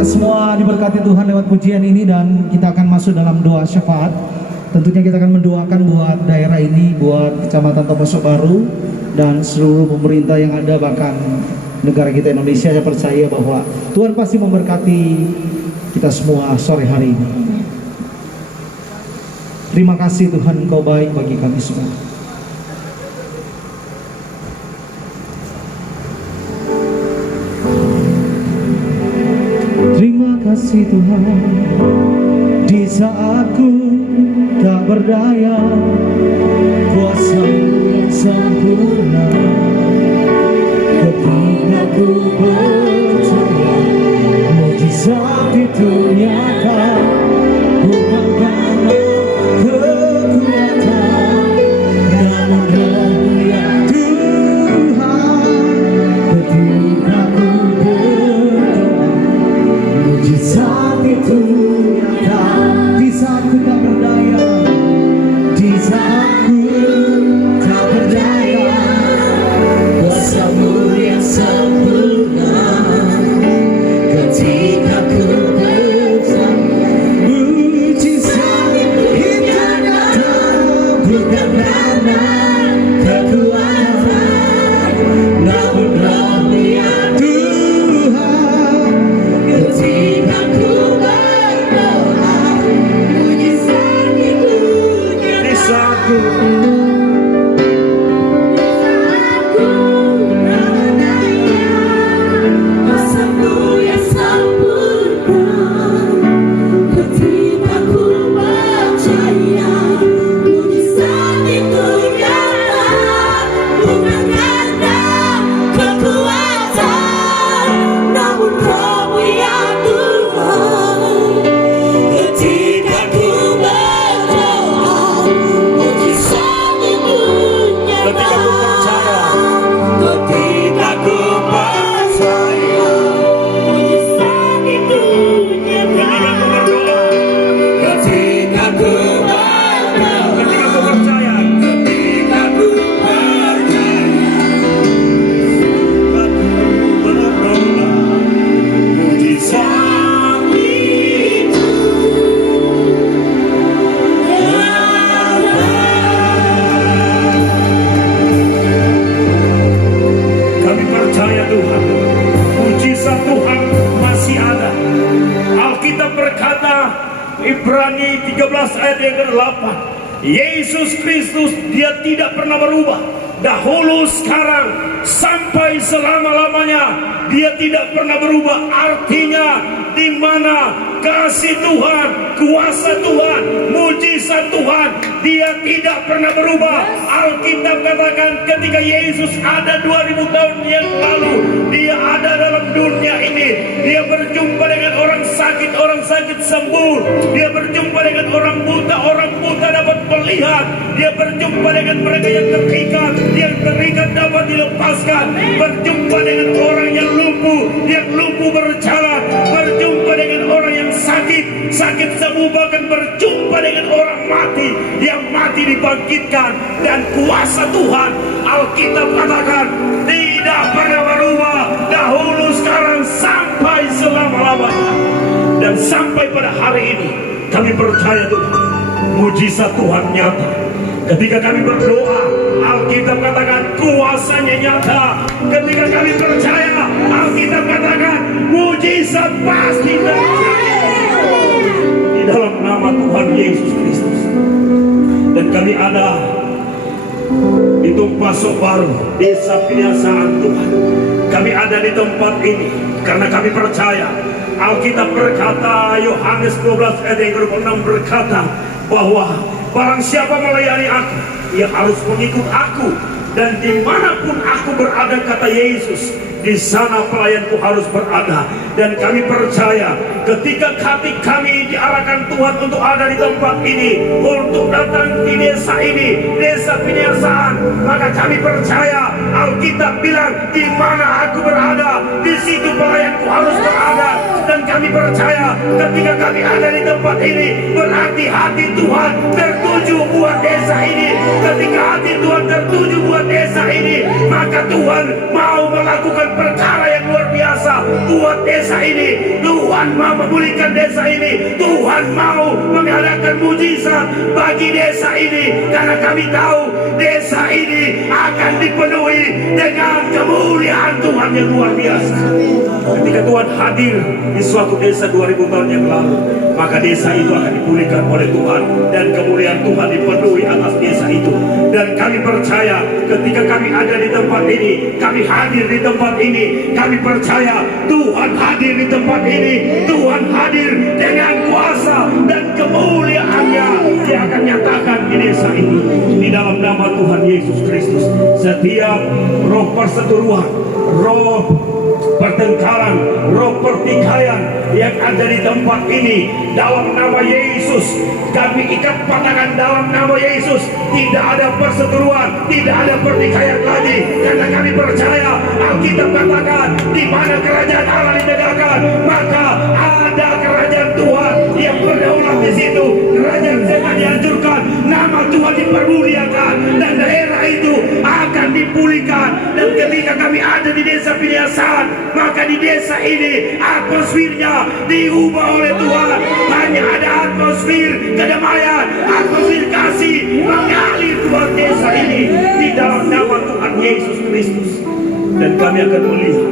semua diberkati Tuhan lewat pujian ini dan kita akan masuk dalam doa syafaat. Tentunya kita akan mendoakan buat daerah ini, buat Kecamatan Tomoso Baru dan seluruh pemerintah yang ada, bahkan negara kita Indonesia. Saya percaya bahwa Tuhan pasti memberkati kita semua sore hari ini. Terima kasih Tuhan, Engkau baik bagi kami semua. Terima kasih Tuhan, di saat ku tak berdaya, kuasa-Mu yang sempurna. Ketika ku percaya, mujizat itu nyata, bukan karena kekuatan, namun rahmat Tuhan. Ketika ku berdoa, mujizat itu nyata. Di saat ku tak berdaya, di saat ku tak berdaya, kuasa-Mu yang sempurna. Ketika ku percaya, mujizat itu nyata, bukan karena kekuatan, namun rahmat Tuhan. Ketika ku berdoa, mujizat itu nyata. Di saat ku Ibrani 13 ayat yang ke-8, Yesus Kristus dia tidak pernah berubah, dahulu, sekarang, sampai selama-lamanya dia tidak pernah berubah. Artinya di mana kasih Tuhan, kuasa Tuhan, mujizat Tuhan, dia tidak pernah berubah. Alkitab katakan ketika Yesus ada 2000 tahun yang lalu, dia ada dalam dunia ini. Dia berjumpa dengan orang sakit sembuh. Dia berjumpa dengan orang buta dapat melihat. Dia berjumpa dengan mereka yang terikat dapat dilepaskan. Berjumpa dengan orang yang lumpuh berjalan. Berjumpa dengan orang yang sakit sembuh. Bahkan berjumpa dengan orang mati, yang mati dibangkitkan. Dan kuasa Tuhan, Alkitab katakan, tidak pernah berubah, dahulu, sekarang, sampai selama-lamanya. Dan sampai pada hari ini kami percaya Tuhan, mujizat Tuhan nyata. Ketika kami berdoa, Alkitab katakan kuasanya nyata. Ketika kami percaya, Alkitab katakan mujizat pasti terjadi di dalam nama Tuhan Yesus Kristus. Dan kami ada di Tomoso Baru, desa Piniasaan Tuhan. Kami ada di tempat ini karena kami percaya Alkitab berkata, Yohanes 12 ayat yang ke-6 berkata bahwa barang siapa melayani aku, ia harus mengikut aku. Dan dimanapun aku berada, kata Yesus, di sana pelayanku harus berada. Dan kami percaya ketika hati kami diarahkan Tuhan untuk ada di tempat ini, untuk datang di desa ini, desa Piniasaan, maka kami percaya Alkitab bilang di mana aku berada, di situ pelayanku harus berada. Dan kami kami percaya ketika kami ada di tempat ini, berarti hati Tuhan tertuju buat desa ini. Ketika hati Tuhan tertuju buat desa ini, maka Tuhan mau melakukan perkara yang luar biasa buat desa ini. Tuhan mau memulihkan desa ini. Tuhan mau mengadakan mujizat bagi desa ini, karena kami tahu desa ini akan dipenuhi dengan kemuliaan Tuhan yang luar biasa. Ketika Tuhan hadir di suatu desa 2000 tahun yang lalu, maka desa itu akan dipulihkan oleh Tuhan dan kemuliaan Tuhan dipenuhi atas desa itu. Dan kami percaya ketika kami ada di tempat ini, kami hadir di tempat ini, kami percaya Tuhan hadir di tempat ini. Tuhan hadir dengan kuasa dan kemuliaannya yang akan nyatakan di desa ini. Di dalam nama Tuhan Yesus Kristus, setiap roh perseteruan, roh pertengkaran, roh pertikaian yang ada di tempat ini, dalam nama Yesus kami ikat patakan. Dalam nama Yesus tidak ada perseteruan, tidak ada pertikaian lagi, karena kami percaya Alkitab katakan di mana kerajaan Allah ditegakkan, maka ada kerajaan Tuhan yang berdaulat di situ. Kerajaan setan dihancurkan, nama Tuhan dipermuliakan, dan daerah itu akan dipulihkan. Dan ketika kami ada di desa Piliasan, maka di desa ini atmosfernya diubah oleh Tuhan. Hanya ada atmosfer kedamaian, atmosfer kasih mengalir buat desa ini di dalam nama Tuhan Yesus Kristus. Dan kami akan melihat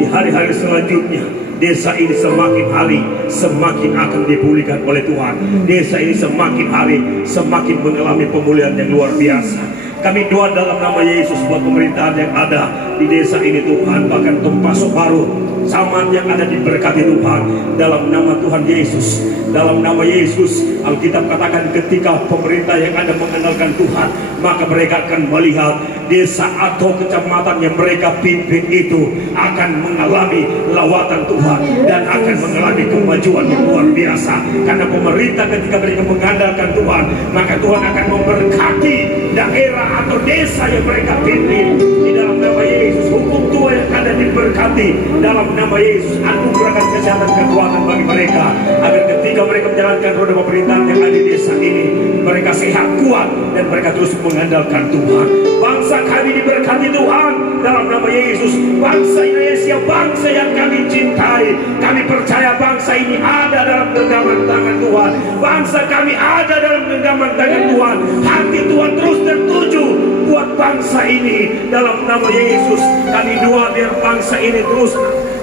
di hari-hari selanjutnya, desa ini semakin hari semakin akan dipulihkan oleh Tuhan. Desa ini semakin hari semakin mengalami pemulihan yang luar biasa. Kami doa dalam nama Yesus buat pemerintahan yang ada di desa ini Tuhan, bahkan Tempat Baru, Saman yang ada diberkati Tuhan dalam nama Tuhan Yesus. Dalam nama Yesus, Alkitab katakan ketika pemerintah yang ada mengandalkan Tuhan, maka mereka akan melihat desa atau kecamatan yang mereka pimpin itu akan mengalami lawatan Tuhan dan akan mengalami kemajuan yang luar biasa. Karena pemerintah ketika mereka mengandalkan Tuhan, maka Tuhan akan memberkati daerah atau desa yang mereka pimpin. Di dalam nama Yesus, hukum Tuhan yang ada diberkati. Dalam nama Yesus, anugerahkan kesehatan kekuatan bagi mereka, agar ketika mereka menjalankan roda pemerintahan yang ada di desa ini, mereka sehat, kuat, dan mereka terus mengandalkan Tuhan. Bangsa kami diberkati Tuhan dalam nama Yesus. Bangsa Indonesia, bangsa yang kami cintai, kami percaya bangsa ini ada dalam genggaman tangan Tuhan. Bangsa kami ada dalam genggaman tangan Tuhan. Hati Tuhan terus tertuju buat bangsa ini. Dalam nama Yesus kami doa biar bangsa ini terus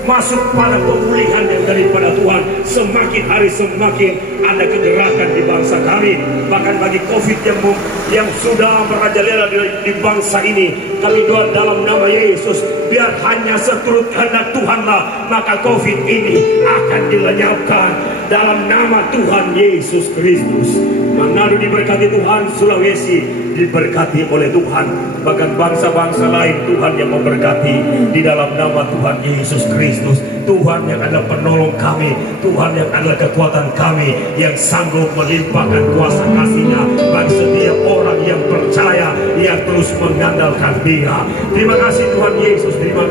masuk pada pemulihan yang daripada Tuhan. Semakin hari semakin ada kegerakan di bangsa kami. Bahkan bagi COVID yang sudah merajalela di bangsa ini, kami doa dalam nama Yesus, biar hanya seturut kehendak Tuhanlah, maka COVID ini akan dilenyapkan dalam nama Tuhan Yesus Kristus. Manado diberkati Tuhan, Sulawesi diberkati oleh Tuhan, bahkan bangsa-bangsa lain Tuhan yang memberkati di dalam nama Tuhan Yesus Kristus. Tuhan yang adalah penolong kami, Tuhan yang adalah kekuatan kami, yang sanggup melimpahkan kuasa kasih-Nya bagi setiap orang yang percaya, yang terus mengandalkan Dia. Terima kasih Tuhan Yesus, terima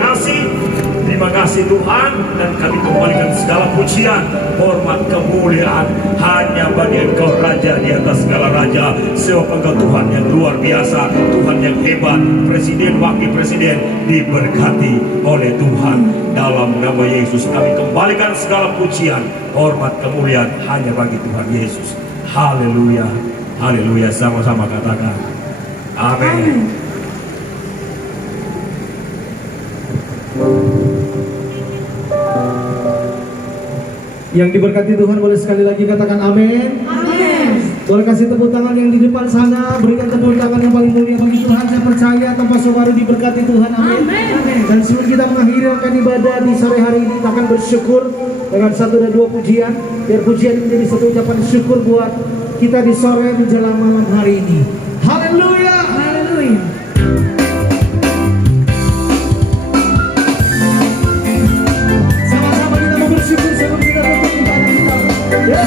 kasih Tuhan, dan kami kembalikan segala pujian, hormat, kemuliaan hanya bagi Engkau Raja di atas segala raja. Sebab Engkau Tuhan yang luar biasa, Tuhan yang hebat. Presiden, wakil presiden diberkati oleh Tuhan. Dalam nama Yesus kami kembalikan segala pujian, hormat, kemuliaan hanya bagi Tuhan Yesus. Haleluya, haleluya. Sama-sama katakan amin. Yang diberkati Tuhan boleh sekali lagi katakan amin. Amin. Boleh kasih tepuk tangan yang di depan sana, berikan tepuk tangan yang paling mulia bagi Tuhan. Saya percaya Tempat Baru diberkati Tuhan. Amin. Amin. Dan sebelum kita mengakhirkan ibadah di sore hari ini, kita akan bersyukur dengan 1 dan 2 pujian. Biar pujian menjadi satu ucapan syukur buat kita di sore menjelang malam hari ini. Haleluya. Haleluya. Sama-sama kita mau bersyukur sebelum kita tutup ibadah kita. Ya.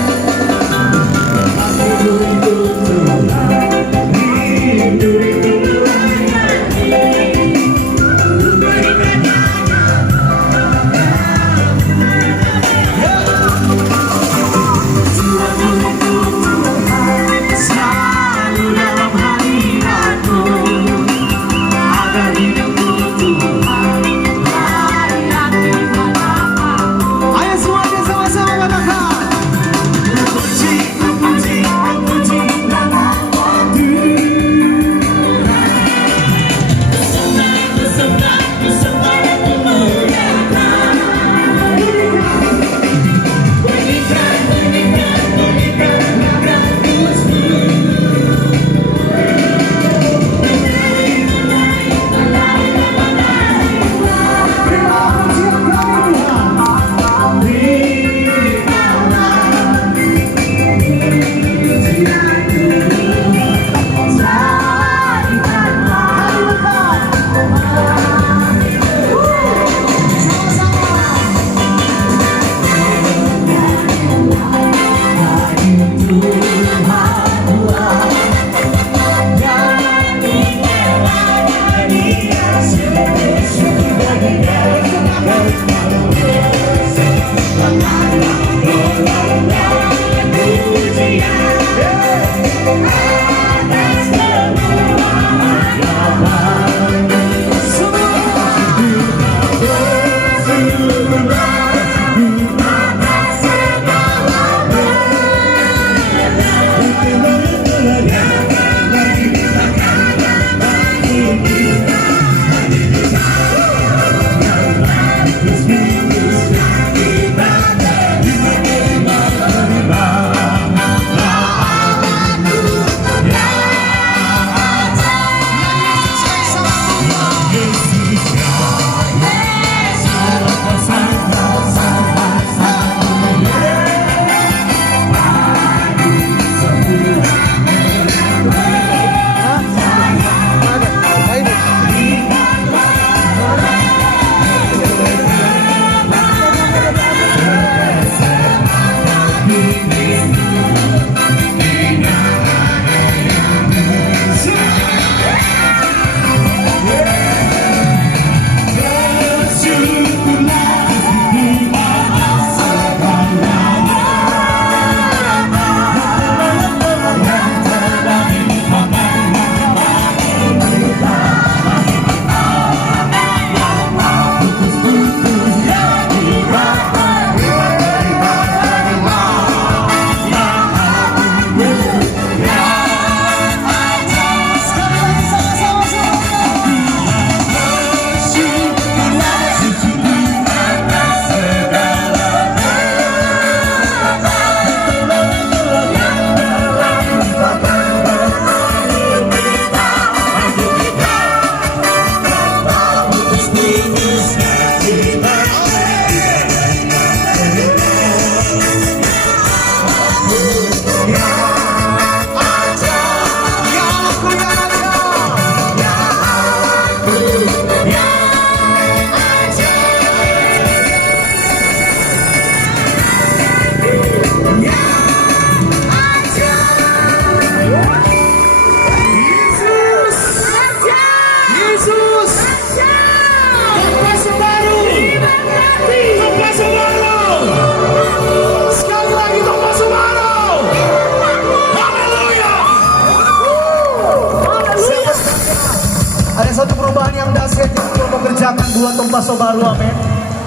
buat Paso Baru, amin.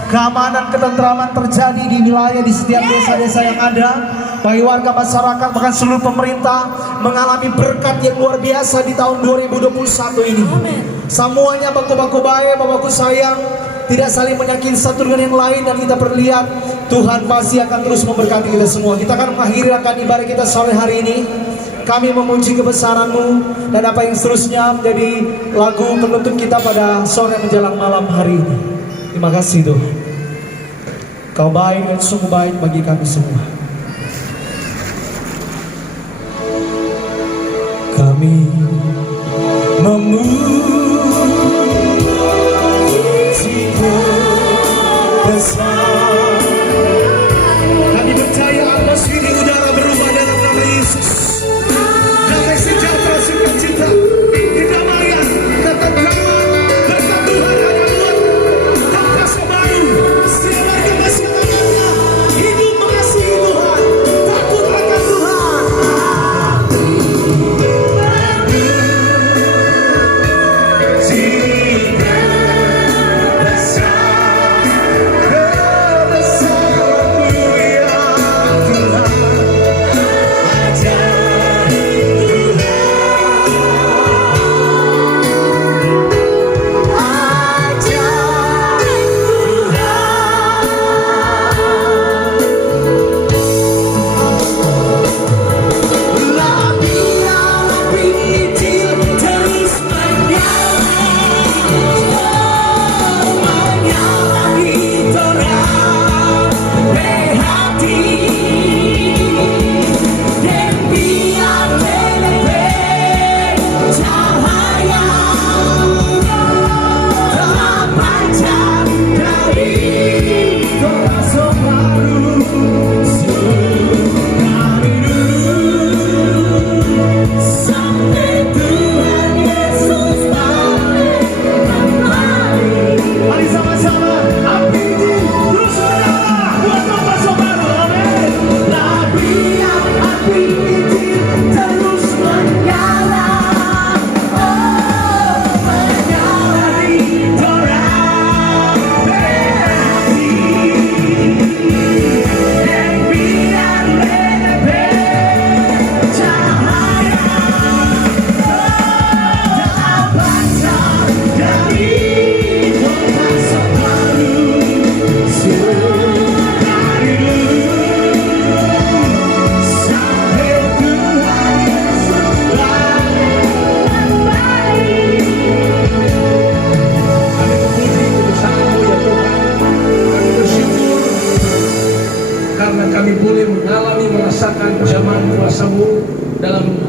Keamanan, ketentraman terjadi di wilayah, di setiap desa-desa yang ada. Bagi warga masyarakat, bahkan seluruh pemerintah mengalami berkat yang luar biasa di tahun 2021 ini. Semuanya baku-baku baik, baku sayang, tidak saling menyakiti satu dengan yang lain, dan kita perlihat Tuhan pasti akan terus memberkati kita semua. Kita akan mengakhiri rangkaian ibadah kita sore hari ini. Kami memuji kebesaran-Mu, dan apa yang seterusnya menjadi lagu penutup kita pada sore menjelang malam hari ini. Terima kasih Tuhan. Kau baik dan sungguh baik bagi kami semua. Kami memuji kebesaran. Kami percaya atmosfer di udara berubah dalam nama Yesus. Damai sejahtera, sukacita, kedamaian, ketentraman, berkat Tuhan hanya buat Paso Baru. Setiap warga masyarakatnya hidup mengasihi Tuhan, takut akan Tuhan.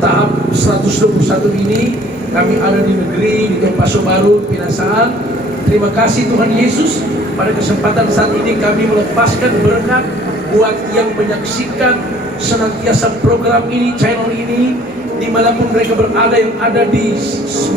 tahap 121 ini kami ada di negeri di Paso Baru, Pinasaan. Terima kasih Tuhan Yesus, pada kesempatan saat ini kami melepaskan berkat buat yang menyaksikan senantiasa program ini, channel ini, dimanapun mereka berada, yang ada di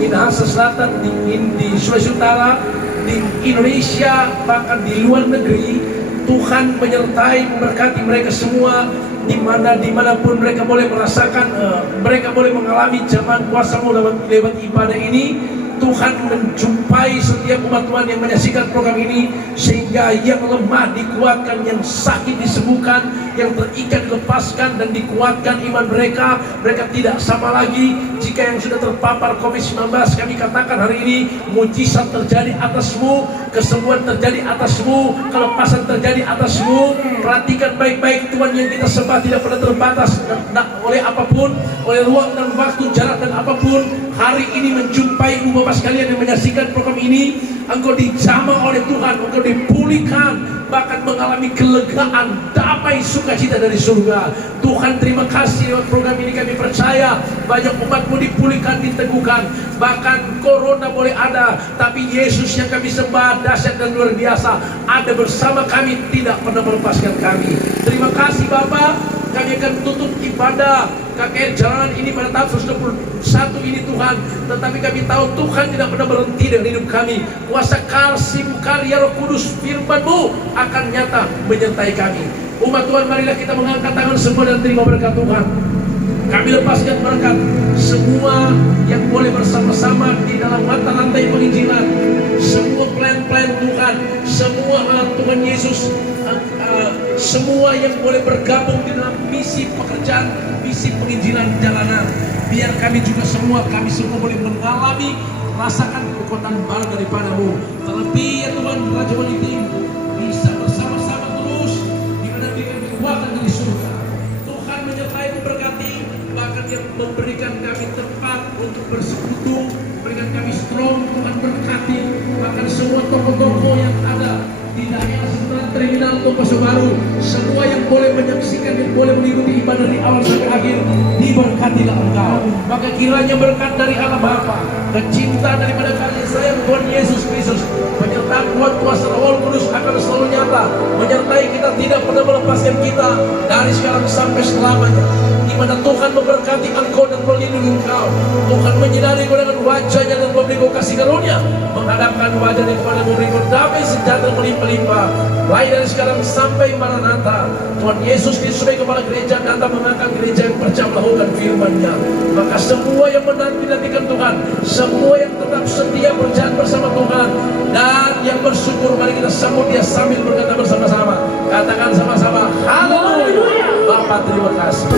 Minahasa Selatan, di Sulawesi Utara, di Indonesia, bahkan di luar negeri. Tuhan menyertai, memberkati mereka semua, dimanapun mereka boleh merasakan, mereka boleh mengalami zaman kuasa-Mu lewat ibadah ini. Tuhan menjumpai setiap umat Tuhan yang menyaksikan program ini, sehingga yang lemah dikuatkan, yang sakit disembuhkan, yang terikat dilepaskan dan dikuatkan iman mereka. Mereka tidak sama lagi. Jika yang sudah terpapar COVID-19, kami katakan hari ini, mujizat terjadi atasmu, kesembuhan terjadi atasmu, kelepasan terjadi atasmu. Perhatikan baik-baik, Tuhan yang kita sembah tidak pernah terbatas oleh apapun, oleh ruang dan waktu, jarak dan apapun. Hari ini menjumpai Bapak sekalian yang menyaksikan program ini, engkau dijamah oleh Tuhan, engkau dipulihkan, bahkan mengalami kelegaan, damai, sukacita dari surga. Tuhan, terima kasih lewat program ini kami percaya banyak umat-Mu dipulihkan, diteguhkan. Bahkan corona boleh ada, tapi Yesus yang kami sembah dahsyat dan luar biasa, ada bersama kami, tidak pernah melepaskan kami. Terima kasih Bapak. Kami akan tutup ibadah KKR Jalanan ini pada tahun 121 ini Tuhan. Tetapi kami tahu Tuhan tidak pernah berhenti dengan hidup kami. Kuasa kasih-Mu, karya Roh Kudus, firman-Mu akan nyata menyertai kami. Umat Tuhan, marilah kita mengangkat tangan semua dan terima berkat Tuhan. Kami lepaskan berkat semua yang boleh bersama-sama di dalam mata rantai penginjilan. semua pelayan-pelayan Tuhan, semua Tuhan Yesus, semua yang boleh bergabung di dalam misi pekerjaan, misi penginjilan jalanan. Biar kami semua boleh mengalami, rasakan kekuatan baru daripada-Mu. Terlebih ya Tuhan, Raja Walitim bisa bersama-sama terus di mana diberikan kekuatan dari surga. Tuhan menyertai memberkati, bahkan yang memberikan kami tempat untuk bersekutu, berikan kami strong. Tuhan berkati bahkan semua toko-toko yang ada di daerah sekitar terminal Tol Paso Baru, semua yang boleh menyaksikan, yang boleh mengikuti ibadah dari awal sampai akhir, diberkatilah Engkau. Maka kiranya berkat dari Allah Bapa, kecinta daripada kasih sayang Tuhan Yesus Kristus, penyertaan kuat kuasa Roh Kudus akan selalu nyata menyertai kita, tidak pernah melepaskan kita dari sekarang sampai selamanya. Di mana Tuhan memberkati engkau dan melindungi engkau. Tuhan menyinari engkau dengan wajahnya dan memberi engkau kasih karunia, menghadapkan wajahnya kepada memberi engkau damai sejahtera melimpah-limpah, mulai dari sekarang sampai Maranatha. Tuhan Yesus Kristus sebagai kepala gereja datang mengangkat gereja yang percaya melakukan firman-Nya. Maka semua yang menanti-nantikan Tuhan, semua yang tetap setia berjalan bersama Tuhan dan yang bersyukur, mari kita sambut Dia sambil berkata bersama-sama. Katakan sama-sama, haleluya. Bapa, terima kasih.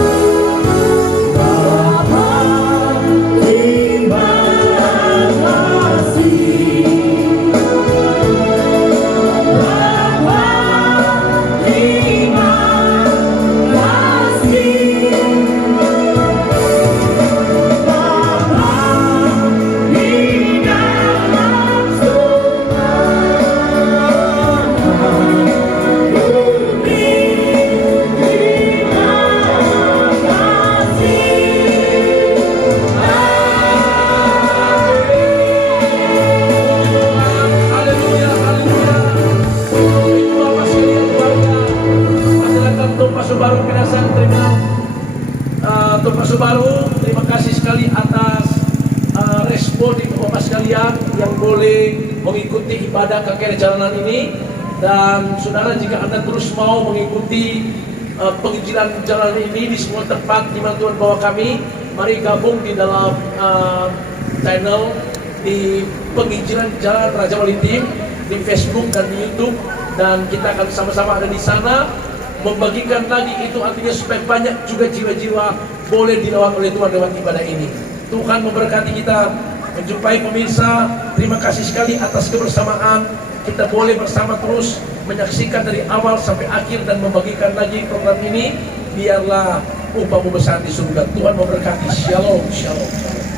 Terima kasih sekali atas respon ibu bapak sekalian yang boleh mengikuti ibadah KKR Jalanan ini. Dan saudara, jika anda terus mau mengikuti penginjilan jalanan ini di semua tempat di mana Tuhan bawa kami, mari gabung di dalam channel di penginjilan Jalan Raja Walitim di Facebook dan di YouTube, dan kita akan sama-sama ada di sana membagikan lagi. Itu artinya supaya banyak juga jiwa-jiwa boleh dilawat oleh Tuhan lewat ibadah ini. Tuhan memberkati kita. Menjumpai pemirsa, terima kasih sekali atas kebersamaan. Kita boleh bersama terus menyaksikan dari awal sampai akhir dan membagikan lagi program ini. Biarlah upamu besar di surga. Tuhan memberkati. Shalom, shalom, shalom.